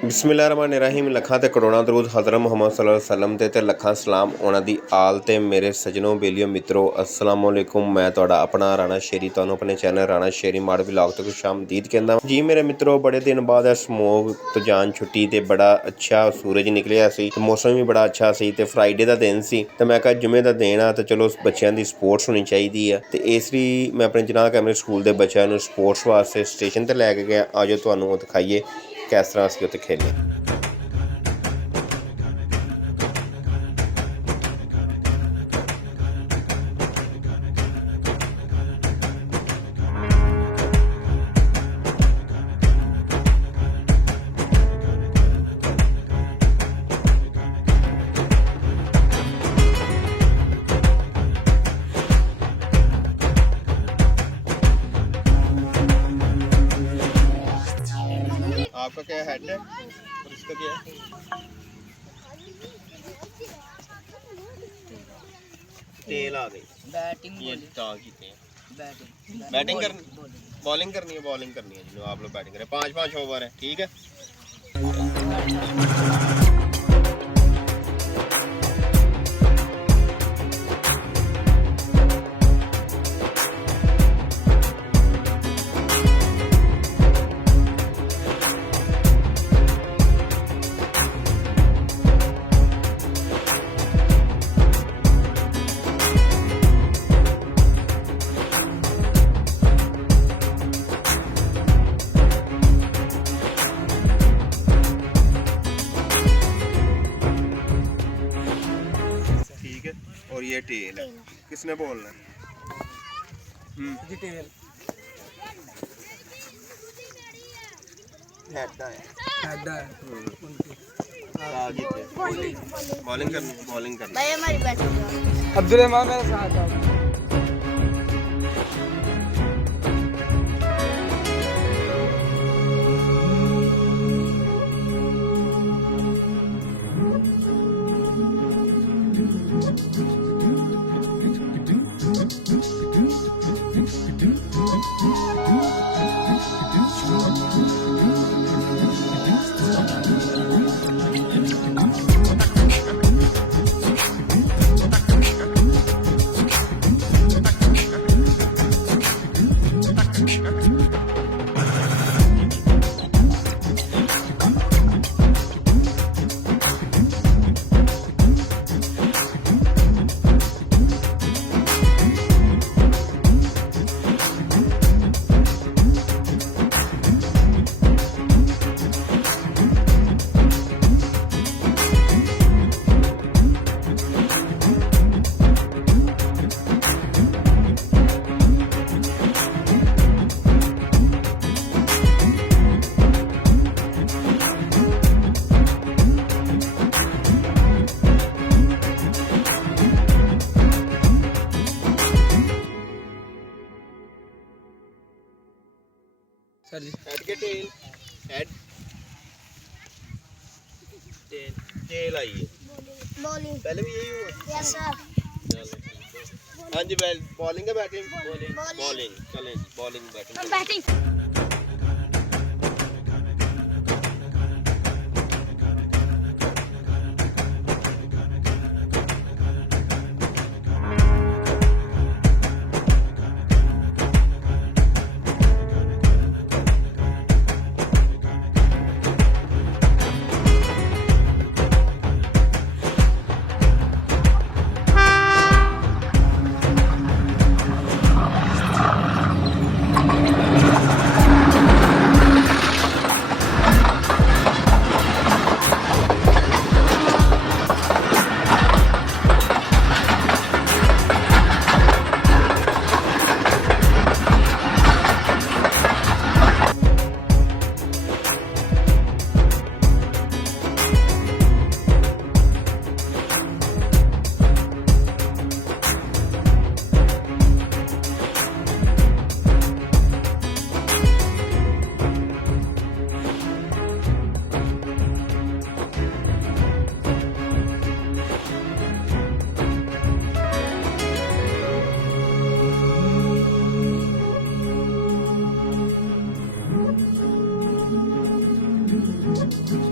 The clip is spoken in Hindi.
बिस्मिल्लाहिर्रहमानिर्रहीम। लखां ते करोड़ां दरूद हज़रत मुहम्मद सल्लल्लाहु अलैहि वसल्लम ते लखां सलाम उन्हां दी आल ते मेरे सजनों बेलियो मित्रों अस्सलाम वालेकुम। मैं तुहाडा अपना राणा शेरी तुहानूं अपने चैनल राणा शेरी माड़ व्लॉग ते खुश आमदीद कहंदा जी। मेरे मित्रों बड़े दिन बाद स्मोक तो जान छुट्टी ते बड़ा अच्छा सूरज निकलिया सी ते मौसम भी बड़ा अच्छा सी ते फ्राइडे दा दिन सी ते मैं कहा जुमे दा दिन आ ते चलो बच्चों दी स्पोर्ट्स होनी चाहिदी है ते इसलिए मैं अपने जनाब कैमरे स्कूल के बच्चों नूं स्पोर्ट्स वास्ते स्टेशन ते लैके गया। आजो तुहानूं ओह दिखाइए किस तरह असीं उत्थे खेले। आपका क्या हेड है और इसका क्या है? टेल आ गई। बैटिंग ये बैटिंग करनी बॉलिंग करनी है जी। आप लोग बैटिंग करें। 5-5 ओवर है, ठीक है। और ये टेल है। किसने बोलना है? जी टेल हेड है। बॉलिंग करनी भाई हमारी बैटिंग अब्दुल रहमान मेरे साथ आओ। सर जी हेड के टेल हेड टेल आई है। बॉलिंग पहले भी यही हुआ। Yes sir. चलो हाँ जी। बॉलिंग है बैटिंग बॉलिंग चलें bowling batting batting Thank you.